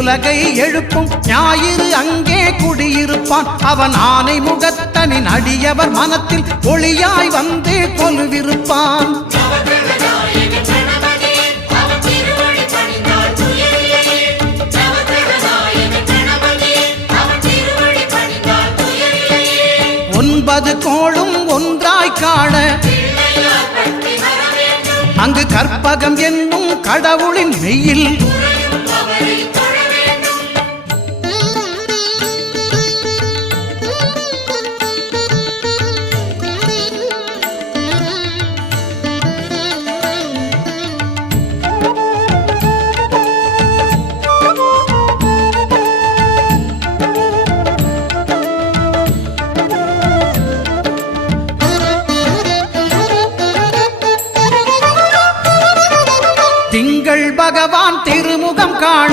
உலகை எழுப்பும் ஞாயிறு அங்கே குடியிருப்பான். அவன் ஆனை முகத்தனின் அடியவர் மனத்தில் ஒளியாய் வந்து கொலுவிருப்பான். ஒன்பது கோளும் ஒன்றாய் காண அங்கு கற்பகம் என்னும் கடவுளின் மெய்யில் திங்கள் பகவான் திருமுகம் காண